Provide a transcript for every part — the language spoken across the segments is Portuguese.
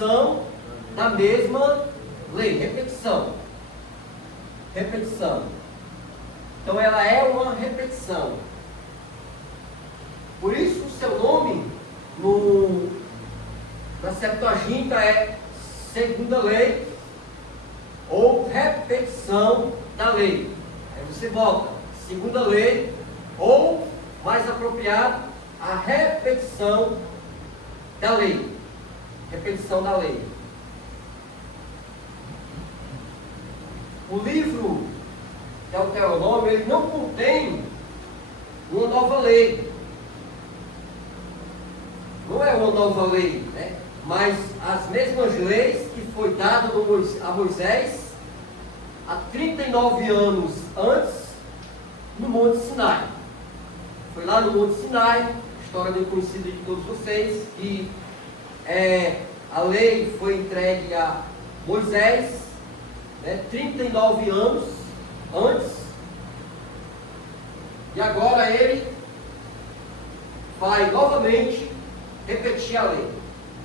repetição da mesma lei. Repetição. Repetição. Então ela é uma repetição. Por isso o seu nome na Septuaginta é segunda lei ou repetição da lei. Aí você bota segunda lei ou, mais apropriado, a repetição da lei. Repetição da lei. O livro Deuteronômio, ele não contém uma nova lei. Não é uma nova lei, né? Mas as mesmas leis que foi dada a Moisés há 39 anos antes, no Monte Sinai. Foi lá no Monte Sinai, história bem conhecida de todos vocês, que a lei foi entregue a Moisés, né, 39 anos antes, e agora ele vai novamente repetir a lei,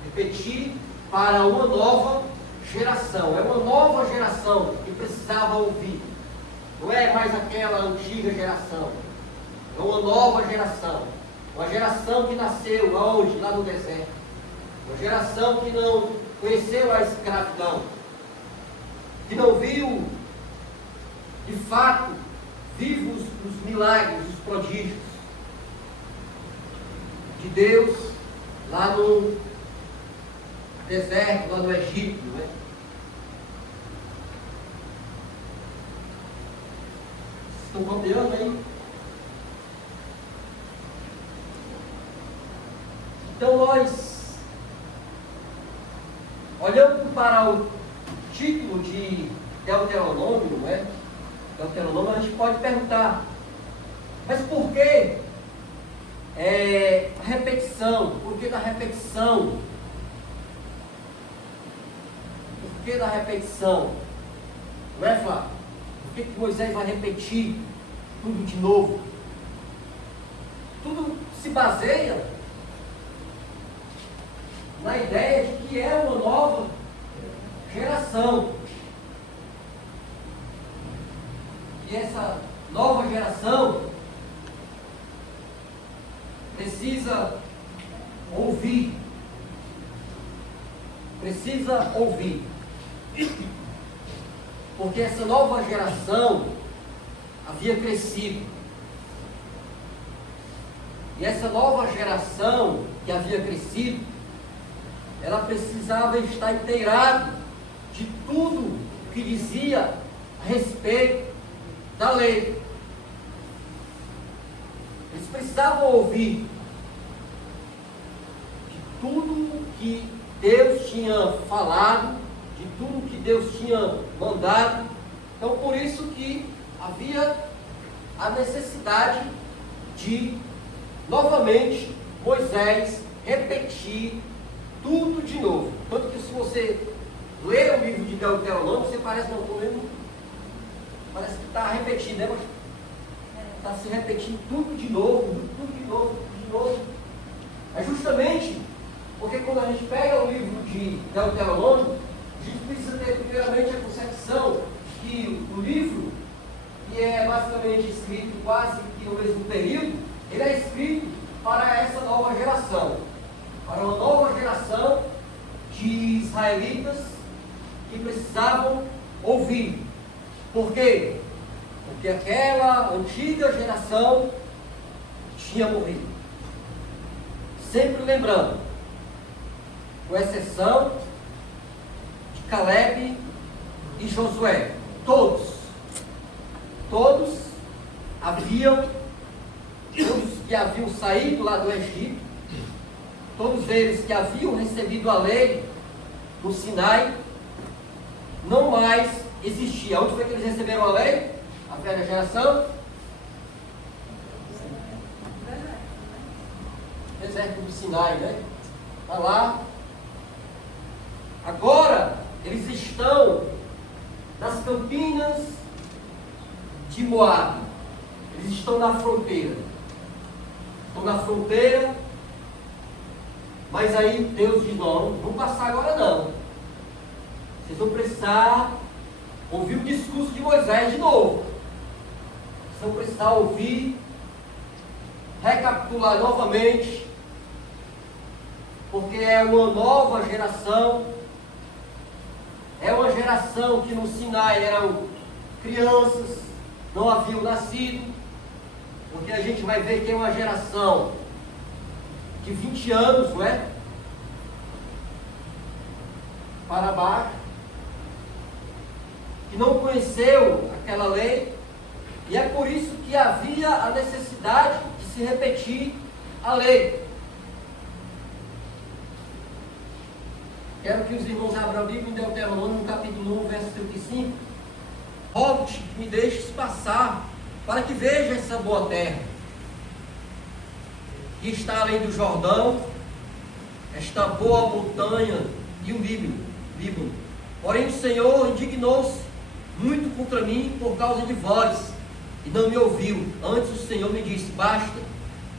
repetir para uma nova geração. É uma nova geração que precisava ouvir, não é mais aquela antiga geração, é uma nova geração, uma geração que nasceu aonde? Lá no deserto, uma geração que não conheceu a escravidão, que não viu de fato vivos os milagres, os prodígios de Deus lá no deserto, lá no Egito, né? Estão copiando aí? Então nós, olhando para o título de Deuteronômio, não é? Deuteronômio, a gente pode perguntar, mas por que a repetição? Por que da repetição? Por que da repetição? Não é, Flávio? Por que Moisés vai repetir tudo de novo? Tudo se baseia na ideia de que é uma nova geração. E essa nova geração precisa ouvir. Precisa ouvir. Porque essa nova geração havia crescido. E essa nova geração que havia crescido, ela precisava estar inteirada de tudo que dizia a respeito da lei. Eles precisavam ouvir de tudo que Deus tinha falado, de tudo que Deus tinha mandado. Então, por isso que havia a necessidade de, novamente, Moisés repetir tudo de novo. Tanto que se você ler o livro de Deuteronômio, você parece, não, estou lendo, parece que está repetindo, né? Está se repetindo tudo de novo, tudo de novo, tudo de novo. É justamente porque quando a gente pega o livro de Deuteronômio, a gente precisa ter primeiramente a concepção que o livro, que é basicamente escrito quase que no mesmo período, ele é escrito para essa nova geração, para uma nova geração de israelitas que precisavam ouvir. Por quê? Porque aquela antiga geração tinha morrido. Sempre lembrando, com exceção de Caleb e Josué, todos que haviam saído lá do Egito, todos eles que haviam recebido a lei no Sinai, não mais existia. Onde foi que eles receberam a lei? A velha geração? Deserto do Sinai, né? Está lá. Agora, eles estão nas campinas de Moabe. Eles estão na fronteira. Estão na fronteira Mas aí Deus diz, não vamos passar agora não. Vocês vão precisar ouvir o discurso de Moisés de novo. Vocês vão precisar ouvir, recapitular novamente, porque é uma nova geração. É uma geração que no Sinai eram crianças, não haviam nascido, porque a gente vai ver que é uma geração de 20 anos, não é? Para baixo, que não conheceu aquela lei, e é por isso que havia a necessidade de se repetir a lei. Quero que os irmãos abram a Bíblia em Deuteronômio, no capítulo 1, verso 35. Rogo-te que me deixes passar, para que veja essa boa terra, que está além do Jordão, esta boa montanha e o Líbano. Porém o Senhor indignou-se muito contra mim por causa de vós, e não me ouviu. Antes o Senhor me disse, basta,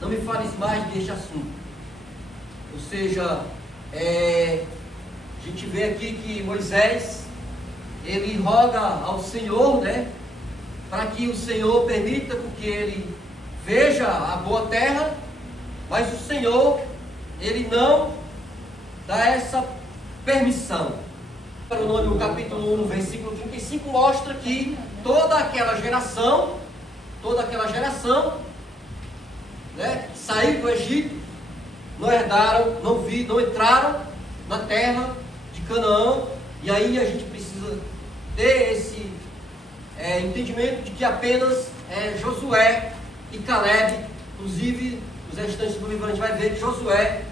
não me fales mais deste assunto. Ou seja, a gente vê aqui que Moisés, ele roga ao Senhor, né, para que o Senhor permita que ele veja a boa terra, mas o Senhor, ele não dá essa permissão. No capítulo 1, versículo 35, mostra que toda aquela geração, né, que saiu do Egito, não herdaram, não entraram na terra de Canaã, e aí a gente precisa ter esse entendimento de que apenas Josué e Caleb, inclusive os restantes do livro a gente vai ver que Josué,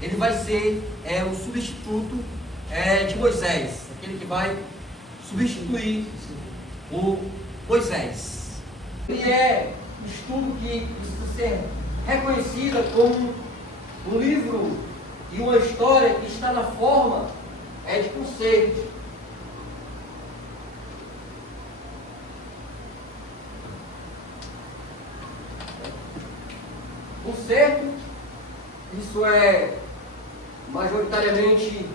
ele vai ser o substituto de Moisés, aquele que vai substituir o Moisés. Ele é um estudo que precisa ser reconhecida como um livro e uma história que está na forma de conceito. Conceito, isso é majoritariamente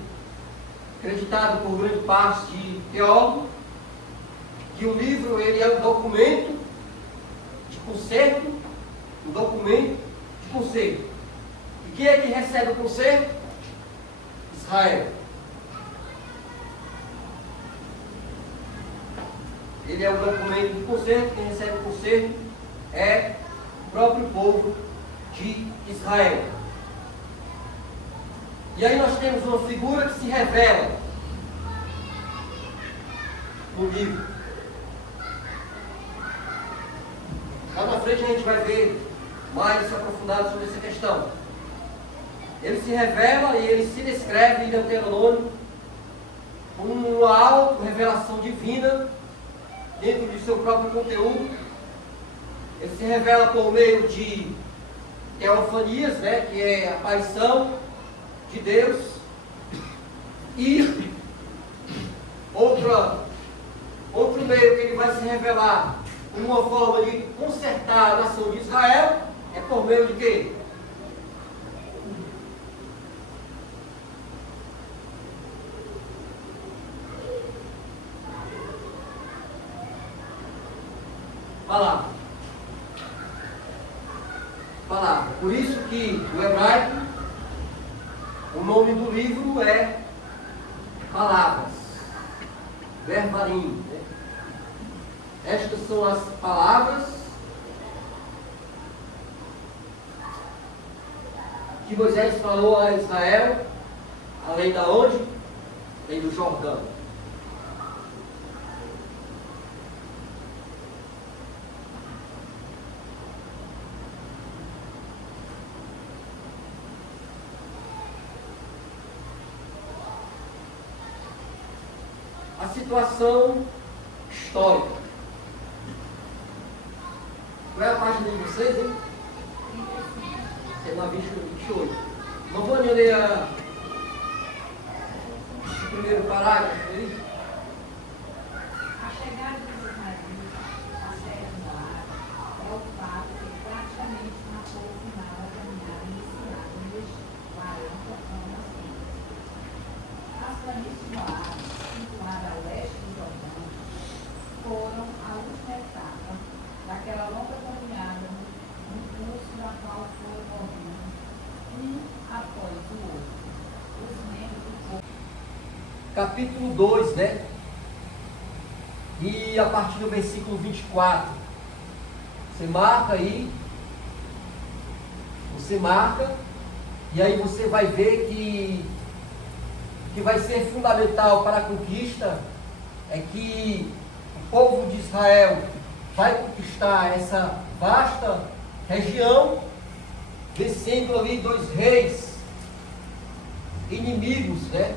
acreditado por grande parte de teólogos, que o livro ele é um documento de conceito, um documento de conceito. E quem é que recebe o conceito? Israel. Ele é um documento de conceito, quem recebe o conceito é o próprio povo de Israel. E aí nós temos uma figura que se revela no livro. Lá na frente a gente vai ver mais aprofundado sobre essa questão. Ele se revela e ele se descreve em Deuteronômio como uma auto-revelação divina dentro de seu próprio conteúdo. Ele se revela por meio de teofanias, né, que é a aparição de Deus, e outro meio que ele vai se revelar como uma forma de consertar a nação de Israel é por meio de quê? Palavra. Por isso que o hebraico, o nome do livro é Palavras, Verbarim. Né? Estas são as palavras que Moisés falou a Israel, além da onde? Além do Jordão. A situação histórica. Qual é a página de vocês, hein? É na 28. Não vou ler o primeiro parágrafo aí. A chegada dos israelitas à Serra do Ar é o fato que praticamente marcou o final da caminhada iniciada no Egito, 40 capítulo 2, né? E a partir do versículo 24. Você marca aí. Você marca. E aí você vai ver que vai ser fundamental para a conquista é que o povo de Israel vai conquistar essa vasta região, vencendo ali 2 reis inimigos, né?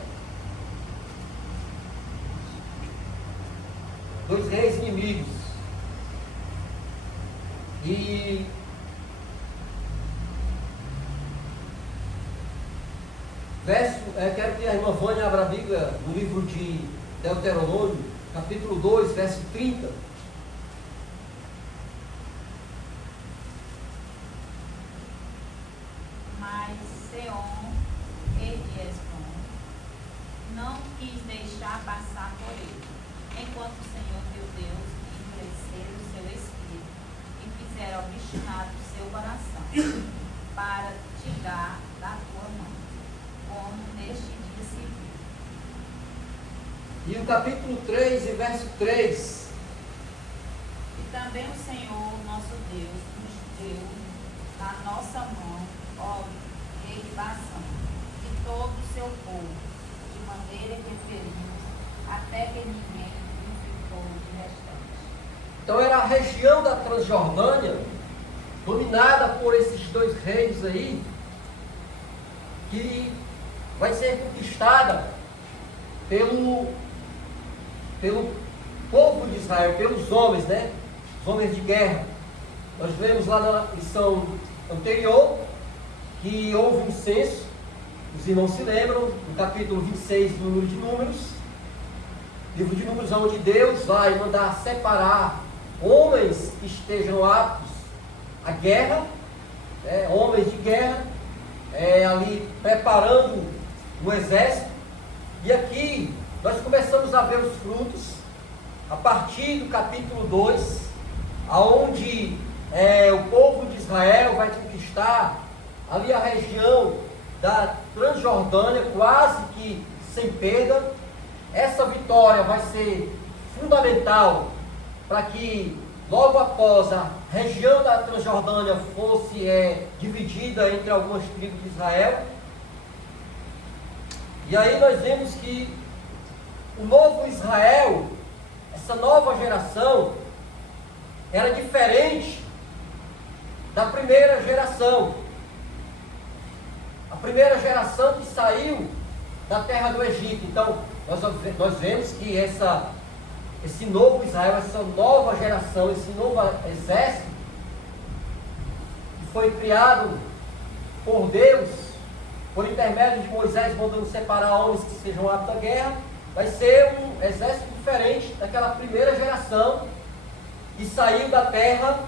2 reis inimigos. E quero que a irmã Vânia abra a Bíblia no livro de Deuteronômio, capítulo 2, verso 30. Mas Seom, rei de Hesbom, não quis deixar passar por ele, enquanto o Senhor teu Deus endureceu o seu espírito e fizer obstinado o seu coração, para te dar da tua mão, como neste dia se viu. E o capítulo 3, e verso 3. E também o Senhor, nosso Deus, nos deu na nossa mão, ó rei de Bação, e todo o seu povo, de maneira que ferimos, até que ninguém ficou de restante. Então era a região da Transjordânia, dominada por esses 2 reis aí, que vai ser conquistada pelo povo de Israel, pelos homens, né? Os homens de guerra. Nós vemos lá na lição anterior que houve um censo, os irmãos se lembram, no capítulo 26 do livro de Números, livro de Números, onde Deus vai mandar separar homens que estejam aptos à guerra, né? Homens de guerra, ali preparando o exército. E aqui nós começamos a ver os frutos a partir do capítulo 2, aonde o povo de Israel vai conquistar ali a região da Transjordânia, quase que sem perda. Essa vitória vai ser fundamental para que logo após a região da Transjordânia fosse dividida entre algumas tribos de Israel. E aí nós vemos que o novo Israel, essa nova geração, era diferente da primeira geração. A primeira geração que saiu da terra do Egito. Então, nós vemos que esse novo Israel, essa nova geração, esse novo exército, que foi criado por Deus, por intermédio de Moisés, mandando separar homens que sejam aptos à guerra, vai ser um exército diferente daquela primeira geração que saiu da terra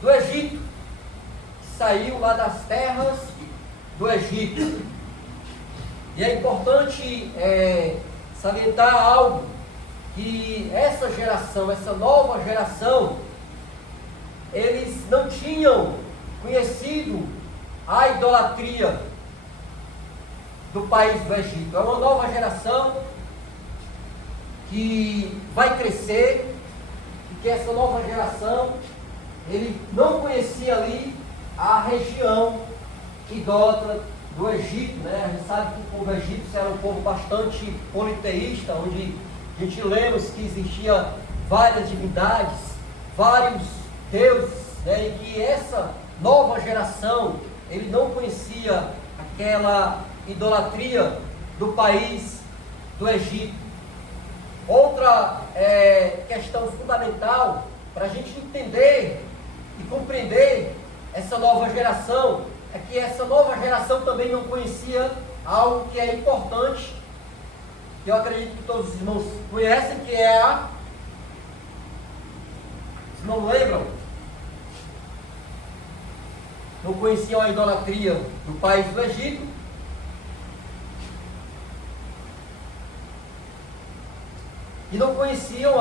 do Egito, que saiu lá das terras do Egito. E é importante salientar algo, que essa geração, essa nova geração, eles não tinham conhecido a idolatria do país do Egito. É uma nova geração que vai crescer, e que essa nova geração, ele não conhecia ali a região idólatra do Egito, né? A gente sabe que o povo egípcio era um povo bastante politeísta, onde a gente lemos que existia várias divindades, vários deuses, né? E que essa nova geração, ele não conhecia aquela idolatria do país do Egito. Outra questão fundamental para a gente entender e compreender essa nova geração é que essa nova geração também não conhecia algo que é importante, que eu acredito que todos os irmãos conhecem, que é a... Vocês não lembram? Não conheciam a idolatria do país do Egito. E não conheciam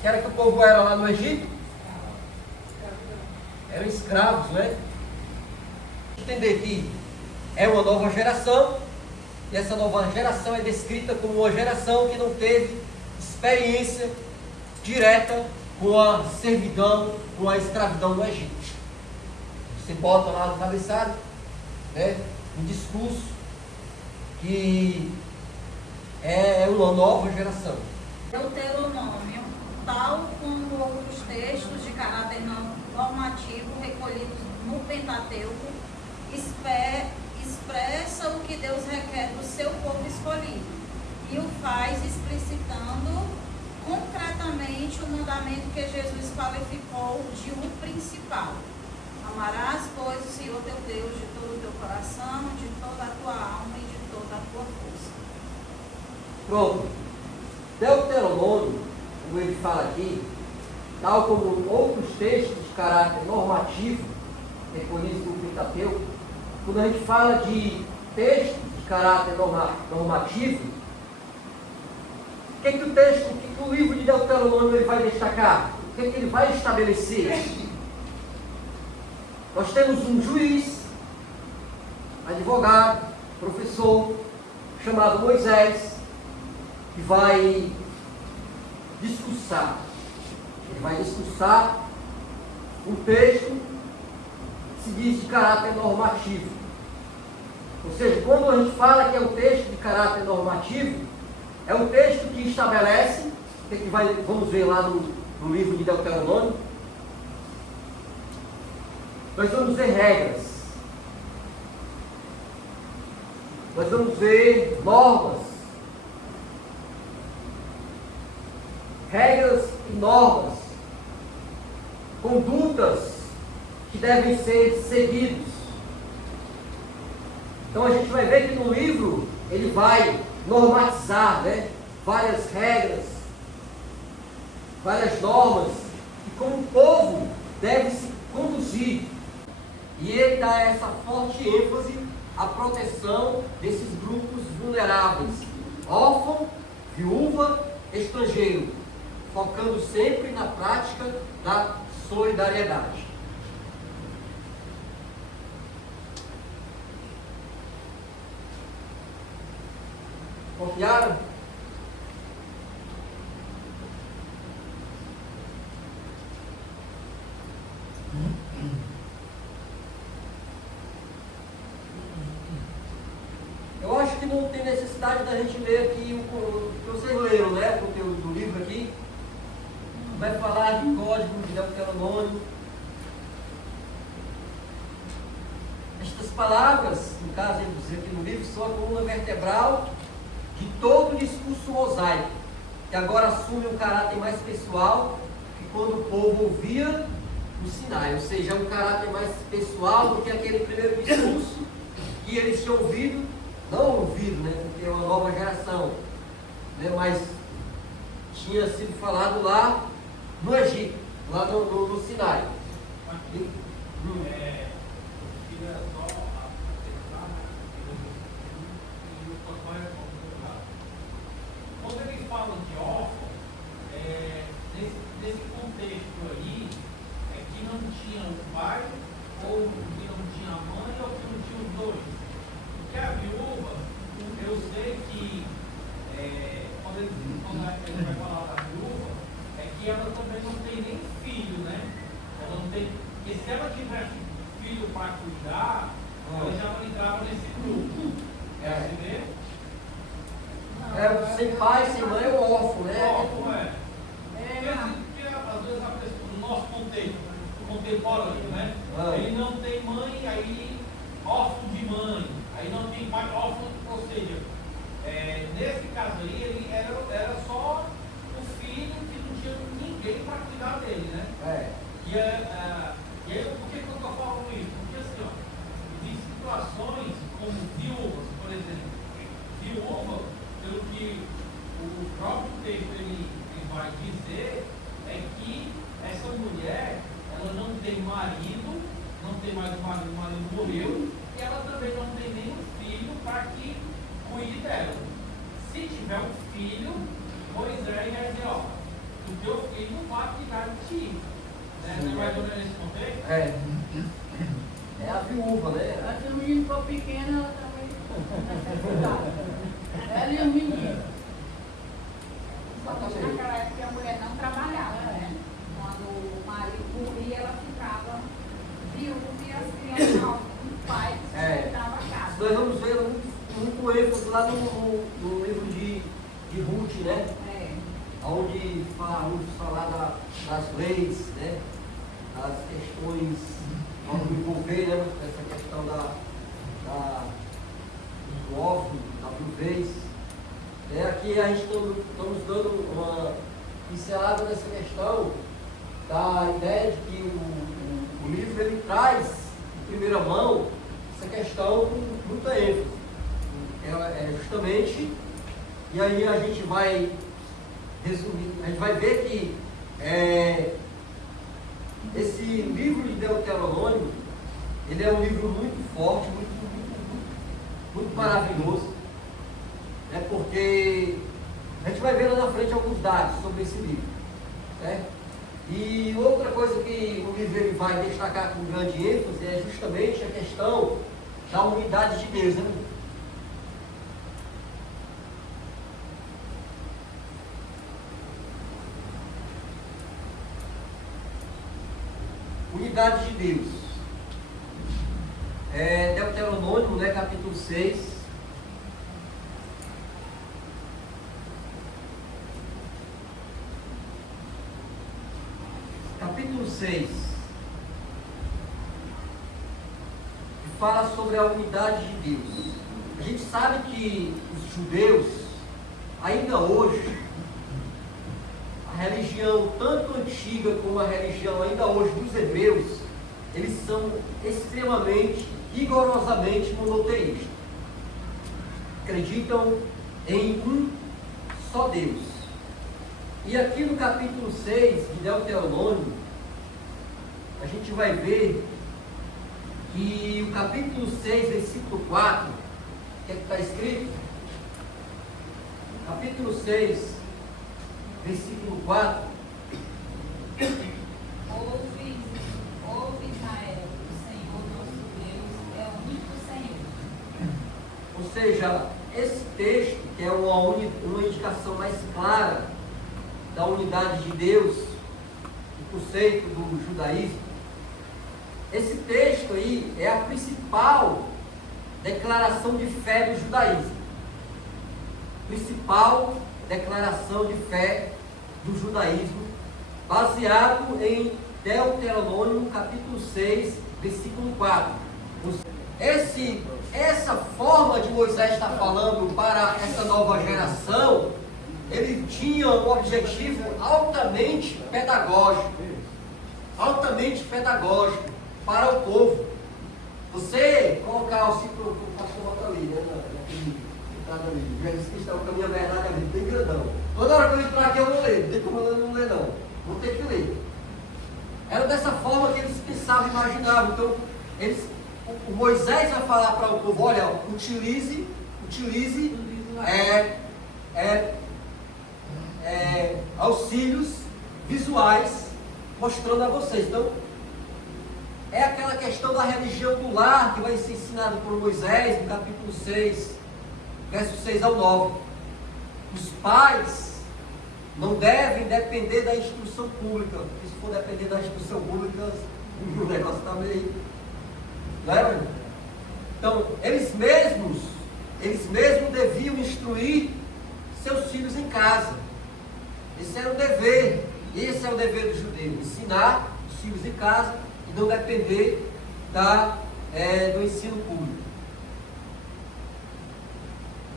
que era que o povo era lá no Egito? Eram escravos, né? Entender que é uma nova geração E essa nova geração é descrita como uma geração que não teve experiência direta com a servidão, com a escravidão no Egito. Você bota lá no cabeçalho, né, um discurso que é uma nova geração. Deuteronômio, tal como outros textos de caráter normativo recolhidos no Pentateuco, expressa o que Deus requer do seu povo escolhido e o faz explicitando concretamente o mandamento que Jesus qualificou de o principal. Amarás, pois, o Senhor teu Deus de todo o teu coração, de toda a tua alma e de toda a tua força. Pronto. Deuteronômio, como ele fala aqui, tal como outros textos de caráter normativo, recolhidos no Pentateuco, quando a gente fala de texto de caráter normativo, o que o texto, o que o livro de Deuteronômio ele vai destacar? O que ele vai estabelecer? Nós temos um juiz, advogado, professor, chamado Moisés, que vai discursar. Ele vai discursar um texto que se diz de caráter normativo. Ou seja, quando a gente fala que é um texto de caráter normativo, é um texto que estabelece, vamos ver lá no livro de Deuteronômio, nós vamos ver regras, nós vamos ver normas, regras e normas, condutas que devem ser seguidas. Então a gente vai ver que no livro ele vai normatizar, né, várias regras, várias normas, e como o povo deve se conduzir. E ele dá essa forte ênfase à proteção desses grupos vulneráveis, órfão, viúva, estrangeiro, focando sempre na prática da solidariedade. Confiaram? Eu acho que não tem necessidade da gente ler aqui o que vocês leram, né? O conteúdo do livro aqui. Vai falar de código de Deuteronômio. Estas palavras, no caso ele diz aqui no livro, são a coluna vertebral de todo o discurso mosaico, que agora assume um caráter mais pessoal que quando o povo ouvia o Sinai, ou seja, um caráter mais pessoal do que aquele primeiro discurso que eles tinham ouvido, não ouvido, né, porque é uma nova geração, né, mas tinha sido falado lá no Egito, lá no Sinai. Quando eles falam de órfão, nesse contexto aí, é que não tinha o pai, ou que não tinha a mãe, ou que não tinha os dois. Porque a viúva, eu sei que quando ele vai falar da viúva, é que ela também não tem nem filho, né? Ela não tem. Porque se ela tivesse filho para cuidar, ela já não entrava nesse grupo. É assim mesmo? Sem pai, sem mãe, é o órfão, né? Órfão, porque às vezes a pessoa, no nosso contexto contemporâneo, né? Ele não tem mãe, aí órfão de mãe, aí não tem pai, órfão, ou seja, nesse caso aí, ele era só o filho que não tinha ninguém para cuidar dele, né? E aí, por que eu estou falando isso? Porque assim, ó, em situações como viúvas, por exemplo, viúva, pelo que o próprio texto ele vai dizer, é que essa mulher, ela não tem marido, não tem mais marido, o marido morreu, e ela também não tem nenhum filho para que cuide dela. Se tiver um filho, Moisés vai dizer, ó, o teu filho não vai cuidar de ti. Né? Você vai ver nesse contexto? É a viúva, né? Se o menino for pequeno, ela também. muito ênfase lá no livro de Ruth, né? Onde vamos falar das leis, né? Das questões, vamos envolver, né? Essa questão do órfão, da viuvez. Aqui a gente estamos dando uma pincelada nessa questão da ideia de que o livro ele traz em primeira mão essa questão com muita ênfase. Justamente, e aí a gente vai resumir, a gente vai ver que esse livro de Deuteronômio, ele é um livro muito forte, muito maravilhoso, né? Porque a gente vai ver lá na frente alguns dados sobre esse livro, né? E outra coisa que o livro ele vai destacar com grande ênfase é justamente a questão da unidade de Deus, né? Unidade de Deus. Deuteronômio, né, capítulo 6. Capítulo 6. Que fala sobre a unidade de Deus. A gente sabe que os judeus, ainda hoje, a religião tanto antiga como a religião ainda hoje dos hebreus, eles são extremamente, rigorosamente monoteístas. Acreditam em um só Deus. E aqui no capítulo 6 de Deuteronômio, a gente vai ver que o capítulo 6, versículo 4, o que é que está escrito? Capítulo 6, versículo 4. Ouve Israel, o Senhor nosso Deus é o único Senhor. Ou seja, esse texto, que é uma indicação mais clara da unidade de Deus, o conceito do judaísmo, esse texto aí é a principal declaração de fé do judaísmo. Principal declaração de fé do judaísmo, baseado em Deuteronômio capítulo 6, versículo 4. Essa forma de Moisés estar falando para essa nova geração, ele tinha um objetivo altamente pedagógico para o povo. Você colocar o ciclo, o pastor bota ali, né? Jesus Cristo é o caminho, a verdade, a vida, bem grandão. Toda hora que eu entrar aqui eu vou ler, não tem como eu não ler não, vou ter que ler. Era dessa forma que eles pensavam, imaginavam. Então, o Moisés vai falar para o povo, olha, utilize auxílios visuais mostrando a vocês. Então, é aquela questão da religião do lar que vai ser ensinado por Moisés no capítulo 6, versos 6 ao 9. Os pais não devem depender da instrução pública, porque se for depender da instrução pública, o negócio está meio... Não é, irmão? Então, eles mesmos deviam instruir seus filhos em casa. Esse era o dever, esse é o dever do judeu, ensinar os filhos em casa e não depender do ensino público.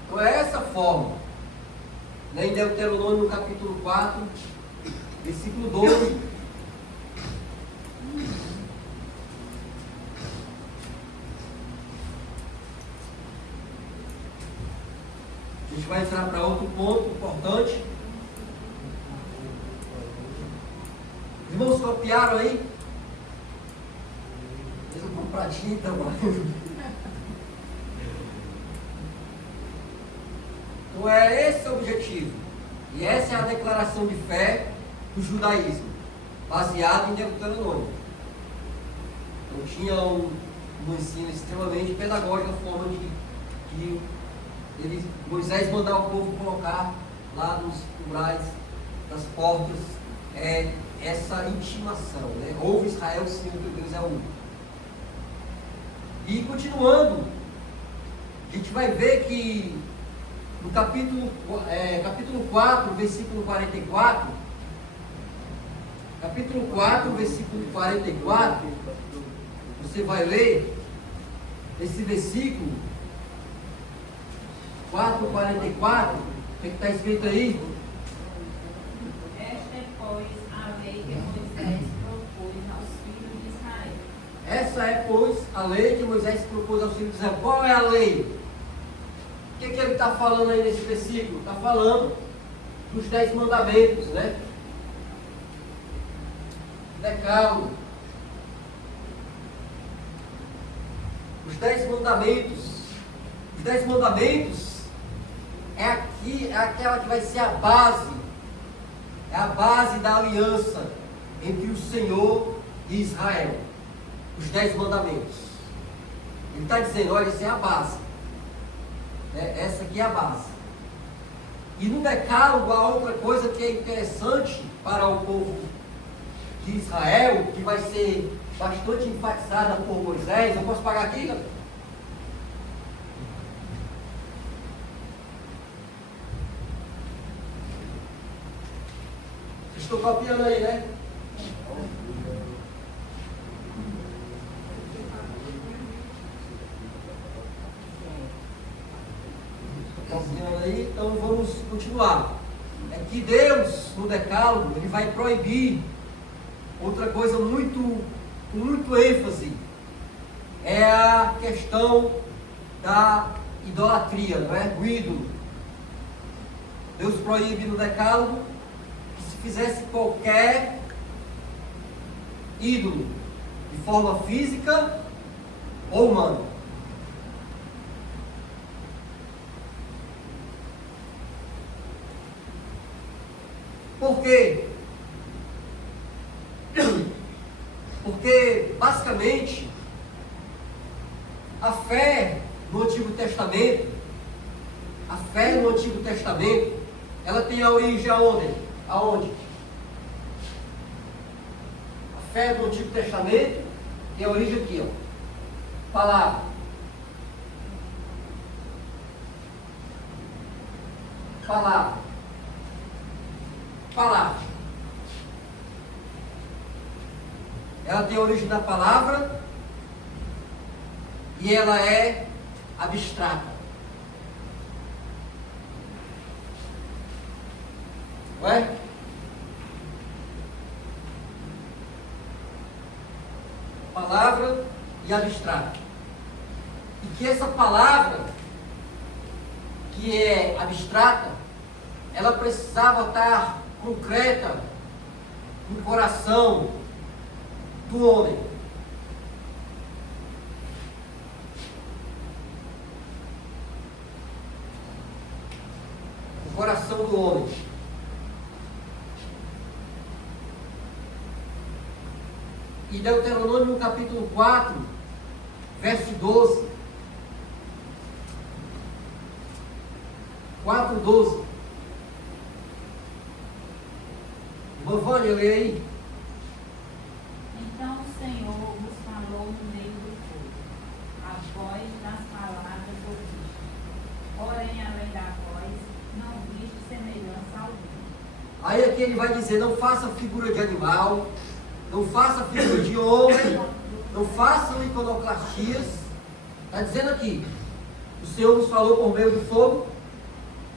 Então é essa forma, né? Em Deuteronômio no capítulo 4, versículo 12. A gente vai entrar para outro ponto importante. Os irmãos copiaram aí? Eles vão comprar tinta, mano. Então é esse o objetivo. E essa é a declaração de fé do judaísmo, baseado em Deuteronômio. Então tinha um ensino extremamente pedagógico, a forma de Moisés mandar o povo colocar lá nos umbrais das portas essa intimação, né? Ouve Israel, o Senhor teu Deus é um. E continuando, a gente vai ver que no capítulo 4, versículo 44, capítulo 4, versículo 44, você vai ler esse versículo 4:44, o que está escrito aí? Esta é, pois, a lei que Moisés propôs aos filhos de Israel. Essa é, pois, a lei que Moisés propôs aos filhos de Israel. Qual é a lei? O que ele está falando aí nesse versículo? Está falando dos 10 mandamentos, né? Decálogo. Os 10 mandamentos. Os 10 mandamentos é aquela que vai ser a base. É a base da aliança entre o Senhor e Israel. Os 10 mandamentos. Ele está dizendo, olha, essa é a base. Essa aqui é a base. E no decálogo há outra coisa que é interessante para o povo de Israel, que vai ser bastante enfatizada por Moisés. Eu posso pagar aqui, galera? Vocês estão copiando aí, né? Aí, então vamos continuar. É que Deus, no decálogo, ele vai proibir outra coisa com muito ênfase, é a questão da idolatria, não é? O ídolo. Deus proíbe no decálogo que se fizesse qualquer ídolo de forma física ou humana. Por quê? Porque, basicamente, a fé no Antigo Testamento, ela tem a origem aonde? Aonde? A fé do Antigo Testamento tem a origem aqui, ó. Palavra. Palavra. Ela tem a origem da palavra e ela é abstrata. Não é? Palavra e abstrata. E que essa palavra, que é abstrata, ela precisava estar concreta no coração do homem. O coração do homem. E Deuteronômio no capítulo 4, verso 12. 4:12. Vovânia, lê aí. Então o Senhor vos falou no meio do fogo, a voz das palavras ouviste. Porém, além da voz, não viste semelhança alguma. Aí aqui ele vai dizer, não faça figura de animal, não faça figura de homem, não façam iconoclastias. Está dizendo aqui, o Senhor nos falou por meio do fogo,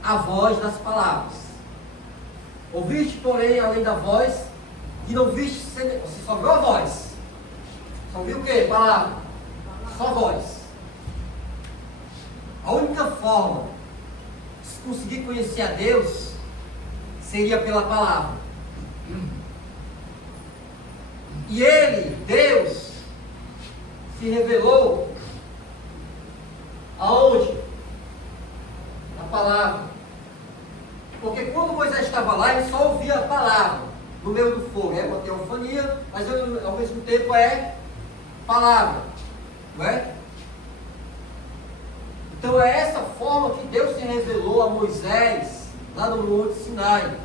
a voz das palavras. Ouviste, porém, além da voz, e não viste, você só viu a voz. Só viu o quê? Palavra. Só voz. A única forma de se conseguir conhecer a Deus seria pela palavra. E ele, Deus, se revelou aonde? Na palavra. Porque quando Moisés estava lá, ele só ouvia a palavra no meio do fogo. É uma teofania, mas ao mesmo tempo é palavra. Não é? Então é essa forma que Deus se revelou a Moisés lá no Monte Sinai.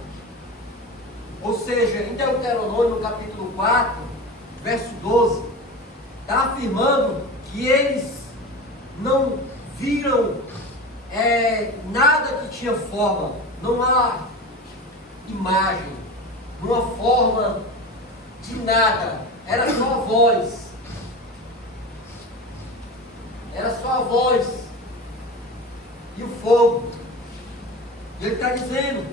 Ou seja, em Deuteronômio, no capítulo 4, verso 12, está afirmando que eles não viram nada que tinha forma, não há imagem, não há forma de nada, era só a voz. Era só a voz e o fogo. E ele está dizendo,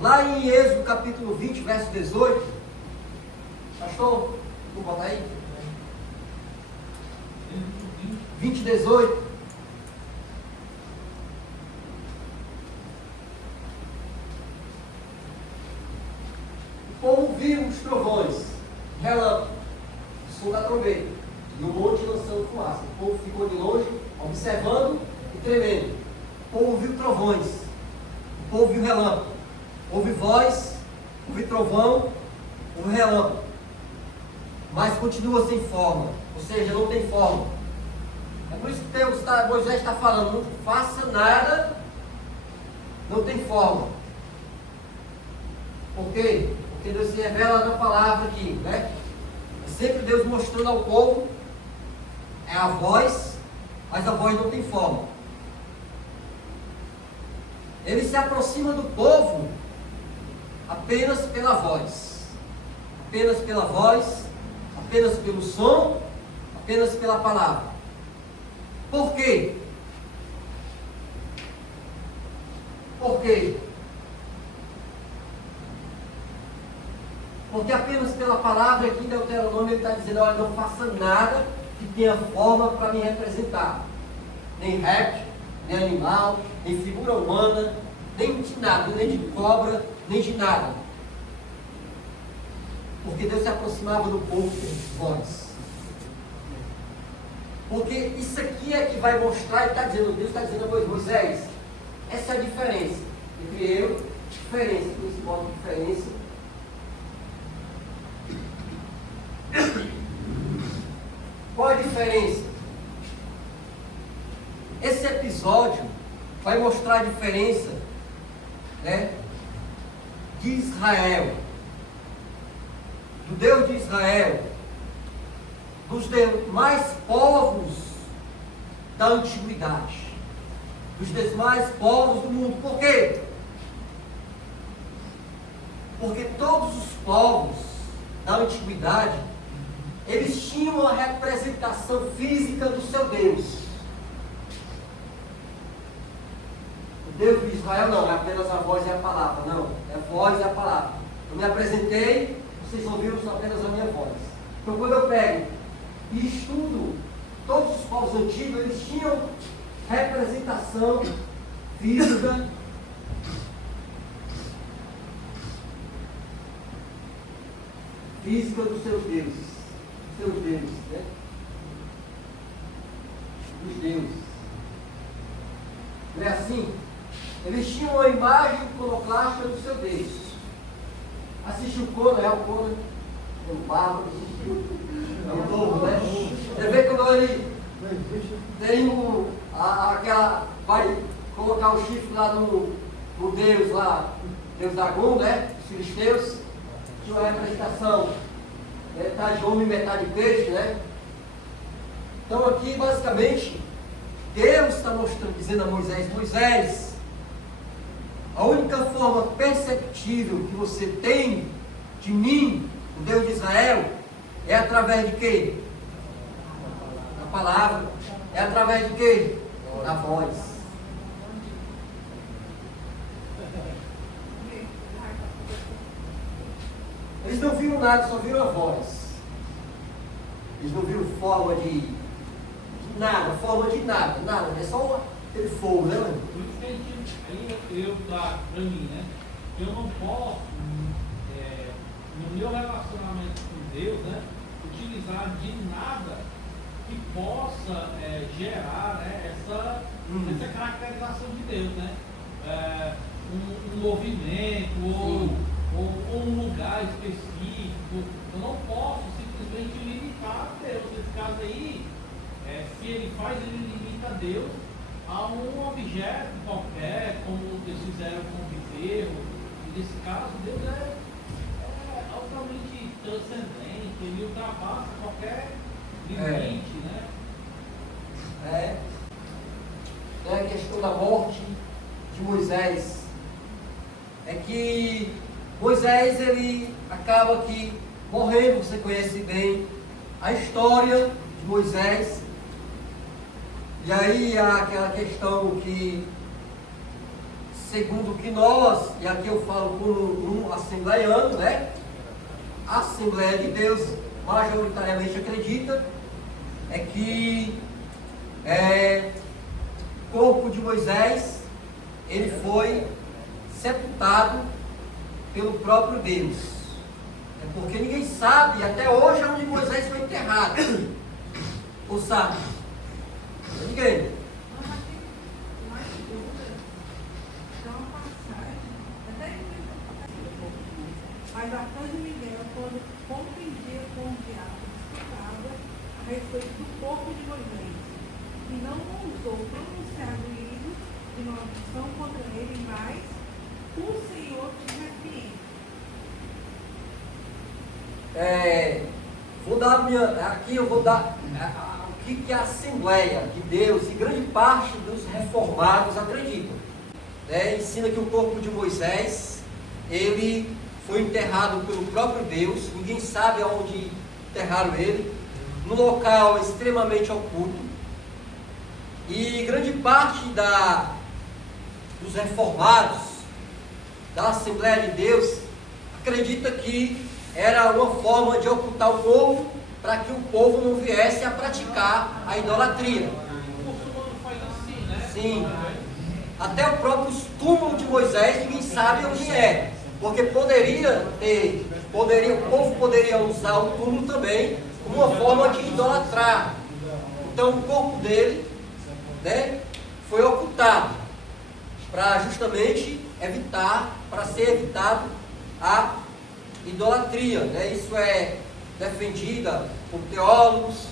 lá em Êxodo capítulo 20, verso 18, pastor, vou botar aí? 20, 18. O povo viu os trovões, relâmpagos, o som da trombeta, e o monte lançando fumaça. O povo ficou de longe, observando e tremendo. O povo viu trovões, o povo viu relâmpago, houve voz, houve trovão, houve relâmpago, mas continua sem forma, ou seja, não tem forma. É por isso que Moisés está falando, não faça nada, não tem forma. Por quê? Porque Deus se revela na palavra aqui, né? É sempre Deus mostrando ao povo, é a voz, mas a voz não tem forma. Ele se aproxima do povo apenas pela voz, apenas pela voz, apenas pelo som, apenas pela palavra. Por quê? Por quê? Porque apenas pela palavra aqui em Deuteronômio ele está dizendo, olha, não faça nada que tenha forma para me representar. Nem réptil, nem animal, nem figura humana, nem de nada, nem de cobra, nem de nada. Porque Deus se aproximava do povo por voz. Porque isso aqui é que vai mostrar, Deus está dizendo a Moisés, essa é a diferença entre eu, diferença, principal diferença. Qual a diferença? Esse episódio vai mostrar a diferença, né, de Israel, do Deus de Israel, dos demais povos da antiguidade, dos demais povos do mundo. Por quê? Porque todos os povos da antiguidade, eles tinham uma representação física do seu Deus. O Deus de Israel não, é apenas a voz e a palavra. Não, é a voz e a palavra. Eu me apresentei, vocês ouviram apenas a minha voz. Então quando eu pego e estudo todos os povos antigos, eles tinham representação física dos seus deuses. Seus deuses, né? Os deuses. Não é assim? Eles tinham uma imagem iconoclástica do seu Deus. Assiste o Conan, é o Conan, é o bárbaro, é o novo, né? Você vê quando ele tem aquela, vai colocar o chifre lá no Deus lá, Deus Dagon, né? Os filisteus, tinha uma representação, metade homem e metade peixe, né? Então aqui basicamente Deus está mostrando, dizendo a Moisés, Moisés, a única forma perceptível que você tem de mim, o Deus de Israel, é através de quê? Da palavra. É através de quê? Da voz. Eles não viram nada, só viram a voz. Eles não viram forma de nada, nada. É só aquele fogo, né? Por isso que para mim, né? Eu não posso, no meu relacionamento com Deus, né, utilizar de nada que possa gerar, né, essa caracterização de Deus, né? Um movimento ou um lugar específico. Eu não posso simplesmente limitar a Deus. Nesse caso aí, se ele faz, ele limita Deus a um objeto qualquer, como eles fizeram com o bezerro. E nesse caso, Deus é altamente transcendente, ele ultrapassa qualquer limite, né? É a questão da morte de Moisés. É que Moisés, ele acaba aqui morrendo. Você conhece bem a história de Moisés. E aí há aquela questão que, segundo o que nós, e aqui eu falo como um assembleiano, né? A Assembleia de Deus majoritariamente acredita é que o corpo de Moisés, ele foi sepultado pelo próprio Deus. É porque ninguém sabe até hoje onde Moisés foi enterrado. Ou sabe? Ninguém. Mas a fã de Miguel, quando compreendia com o diabo, explicava a respeito do corpo de Moisés, e não ousou pronunciar juízo de maldição contra ele, mas o Senhor te repreende. Vou dar aqui eu vou dar o que a Assembleia de Deus e grande parte dos reformados acreditam. Ensina que o corpo de Moisés, ele foi enterrado pelo próprio Deus, ninguém sabe aonde enterraram ele, num local extremamente oculto. E grande parte dos reformados, da Assembleia de Deus, acredita que era uma forma de ocultar o povo, para que o povo não viesse a praticar a idolatria. O muçulmano faz assim, né? Sim. Até o próprio túmulo de Moisés, ninguém sabe onde é. Porque o povo poderia usar o túmulo também como uma forma de idolatrar. Então o corpo dele, né, foi ocultado para justamente ser evitado a idolatria, né? Isso é defendida por teólogos,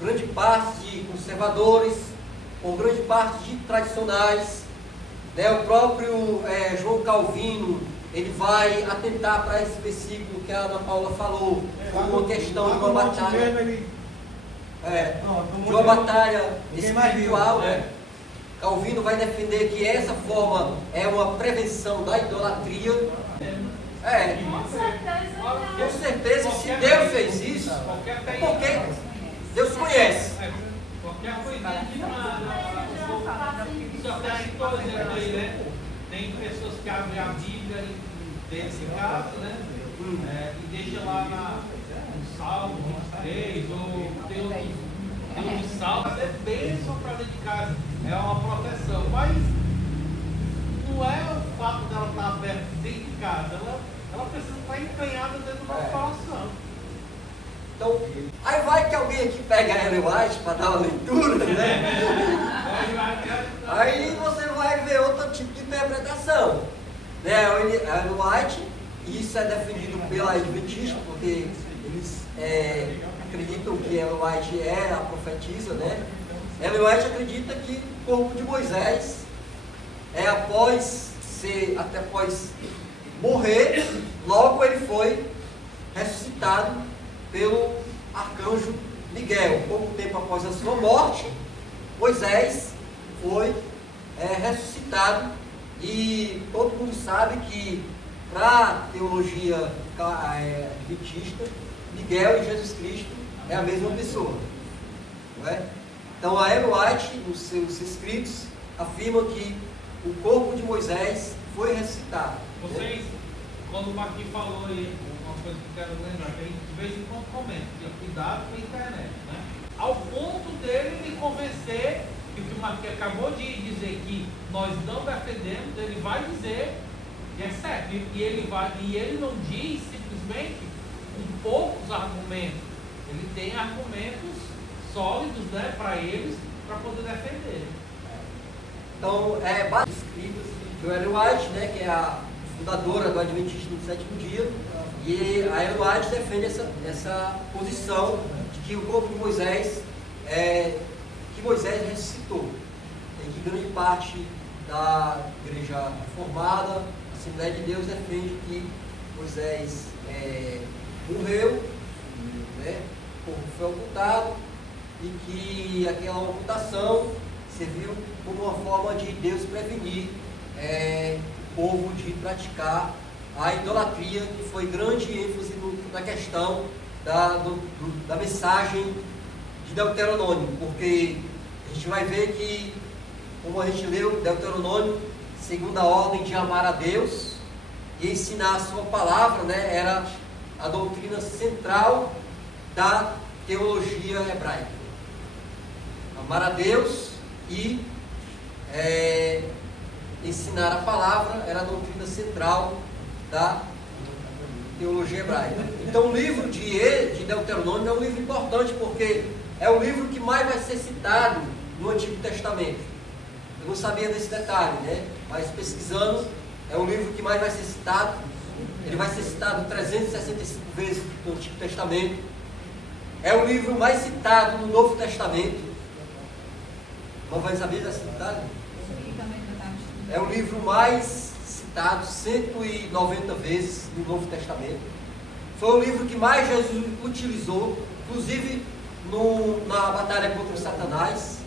grande parte de conservadores, por grande parte de tradicionais, né? O próprio João Calvino, ele vai atentar para esse versículo que a Ana Paula falou, como uma questão de uma batalha, de uma batalha espiritual, né? Calvino vai defender que essa forma é uma prevenção da idolatria. Com certeza, se Deus fez isso, é porque Deus conhece. Qualquer coisinha que só tem todos aí, né? Tem pessoas que abrem a Bíblia desse caso, né? E deixa lá no Salmo 23, ou tem um Salmo, é bênção para dentro de casa, é uma proteção, mas não é o fato dela estar aberta dentro de casa, ela precisa estar empenhada dentro do nosso coração. Então, aí vai que alguém aqui pega a Ellen White para dar uma leitura, né? Aí você vai ver outro tipo de interpretação. Né? A Ellen White, e isso é defendido pela Adventista, porque eles acreditam que Ellen White é a profetisa, né? Ellen White acredita que o corpo de Moisés, até após morrer, logo ele foi ressuscitado pelo arcanjo Miguel. Pouco tempo após a sua morte, Moisés foi ressuscitado, e todo mundo sabe que para a teologia adventista, Miguel e Jesus Cristo é a mesma pessoa, não é? Então a Ellen White, nos seus escritos, afirma que o corpo de Moisés foi ressuscitado. Vocês, quando o Marquinhos falou aí, uma coisa que eu quero lembrar, que a gente de vez em quando comenta, que é cuidado com a internet, né? Ao ponto dele me convencer que o que o Marquinhos acabou de dizer, que nós não defendemos, ele vai dizer que é certo. E ele não diz simplesmente com poucos argumentos. Ele tem argumentos sólidos, né, para eles, para poder defender. Então, base escritas de Ellen White, né, que é a fundadora do Adventismo do Sétimo Dia, e a Ellen White defende essa posição de que o corpo de Moisés, que Moisés ressuscitou. E que grande parte da igreja reformada, a Assembleia de Deus, defende que Moisés morreu, né, o corpo foi ocultado, e que aquela ocultação serviu como uma forma de Deus prevenir o povo de praticar a idolatria, que foi grande ênfase na questão da mensagem de Deuteronômio, porque a gente vai ver que, como a gente leu Deuteronômio, segundo a ordem de amar a Deus e ensinar a sua palavra, né, era a doutrina central da teologia hebraica. Amar a Deus e ensinar a palavra era a doutrina central da teologia hebraica. Então o livro de Deuteronômio é um livro importante, porque é o livro que mais vai ser citado no Antigo Testamento. Eu não sabia desse detalhe, né? Mas pesquisando, é o livro que mais vai ser citado. Ele vai ser citado 365 vezes no Antigo Testamento. É o livro mais citado no Novo Testamento. Não vai saber desse detalhe? É o livro mais citado 190 vezes no Novo Testamento. Foi o livro que mais Jesus utilizou, inclusive na batalha contra Satanás.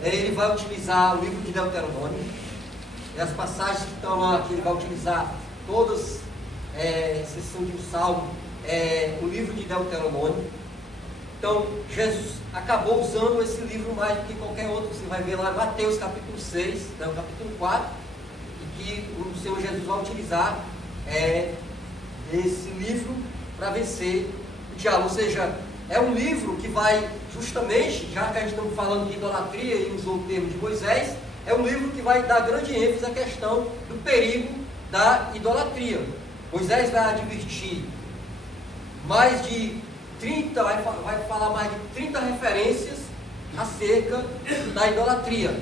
Ele vai utilizar o livro de Deuteronômio. E as passagens que estão lá, que ele vai utilizar todas, exceção de um salmo, o livro de Deuteronômio. Então, Jesus acabou usando esse livro mais do que qualquer outro. Você vai ver lá em Mateus capítulo 6, né, capítulo 4, e que o Senhor Jesus vai utilizar esse livro para vencer o diabo. Ou seja, é um livro que vai justamente, já que a gente está falando de idolatria e usou o termo de Moisés, é um livro que vai dar grande ênfase à questão do perigo da idolatria. Moisés vai advertir mais de 30, vai falar mais de 30 referências acerca da idolatria.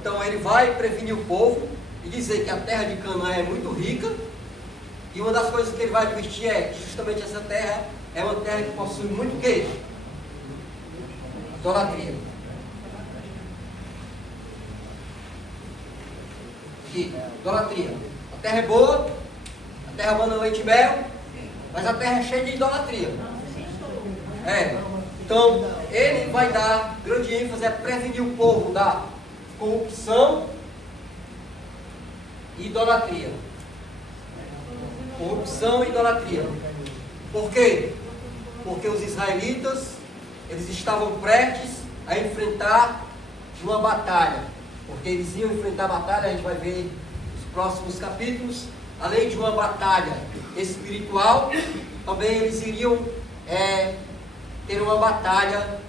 Então ele vai prevenir o povo e dizer que a terra de Canaã é muito rica, e uma das coisas que ele vai advertir é que justamente essa terra é uma terra que possui muito queijo. Idolatria. Aqui, idolatria. A terra é boa, a terra manda leite e mel, mas a terra é cheia de idolatria. Então, ele vai dar grande ênfase a prevenir o povo da corrupção e idolatria. Corrupção e idolatria. Por quê? Porque os israelitas, eles estavam prestes a enfrentar uma batalha. Porque eles iam enfrentar a batalha, a gente vai ver nos próximos capítulos, além de uma batalha espiritual, também eles iriam ter uma batalha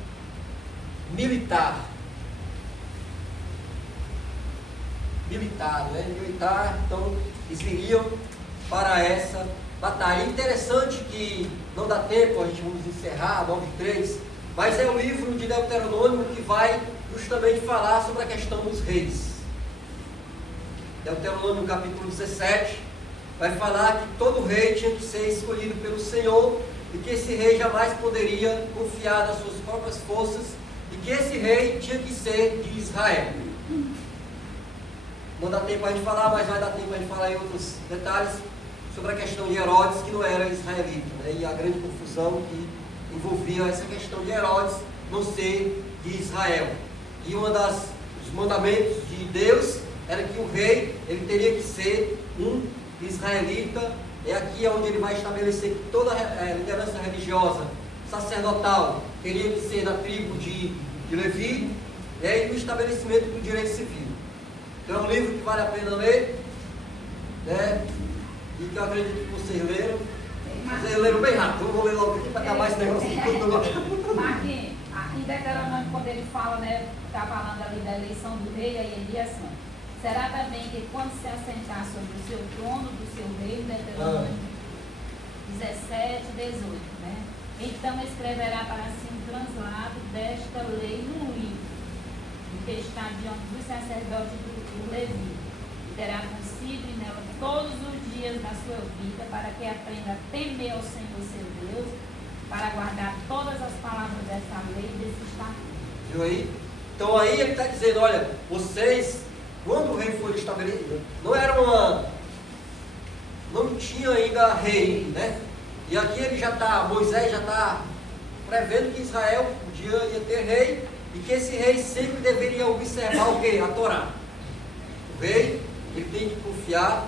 militar. Militar, então eles iriam para essa batalha. É interessante que não dá tempo, a gente vamos encerrar, 9:3, mas é o livro de Deuteronômio que vai justamente falar sobre a questão dos reis. Deuteronômio capítulo 17 vai falar que todo rei tinha que ser escolhido pelo Senhor, e que esse rei jamais poderia confiar nas suas próprias forças, e que esse rei tinha que ser de Israel. Não dá tempo a gente falar, mas vai dar tempo a gente falar em outros detalhes sobre a questão de Herodes, que não era israelita, né? E a grande confusão que envolvia essa questão de Herodes não ser de Israel. E dos mandamentos de Deus era que o rei ele teria que ser um israelita. É aqui onde ele vai estabelecer que toda a liderança religiosa, sacerdotal, teria que ser da tribo de Levi, e no estabelecimento do direito civil. Então é um livro que vale a pena ler, né? E que eu acredito que vocês leram. Vocês leram bem rápido, eu vou ler logo aqui para acabar esse negócio tudo. Aqui, em Deuteronômio, quando ele fala, né, está falando ali da eleição do rei, aí ele diz assim: será também que quando se assentar sobre o seu trono do seu reino, Deuteronômio 17, 18, né? Então escreverá para si um translado desta lei no livro, que está diante dos sacerdotes do Levi, e terá consigo nela todos os dias da sua vida, para que aprenda a temer ao Senhor seu Deus, para guardar todas as palavras dessa lei e desse estatuto. Viu aí? Então aí ele está dizendo, olha, vocês, quando o rei foi estabelecido, não tinha ainda rei, né? E aqui ele Moisés já está prevendo que Israel um dia ia ter rei e que esse rei sempre deveria observar o quê? A Torá. O rei, ele tem que confiar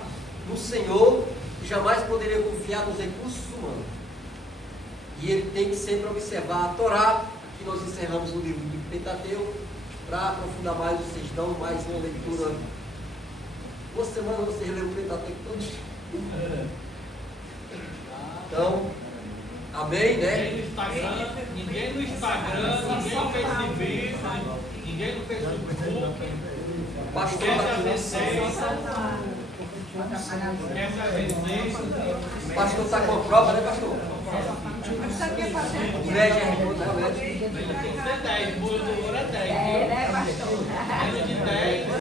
no Senhor e jamais poderia confiar nos recursos humanos. E ele tem que sempre observar a Torá, que nós encerramos o livro do Pentateuco. Para aprofundar mais, vocês dão mais uma leitura. Uma semana você lê o Pentateuco todo. Então, amém, né? Ninguém no Instagram, ninguém no Facebook, ninguém no Facebook. Pastor Esquece da as receitas. Esquece as receitas. O pastor está com a prova, né, pastor? Mas sabe o que é fazer? O médico é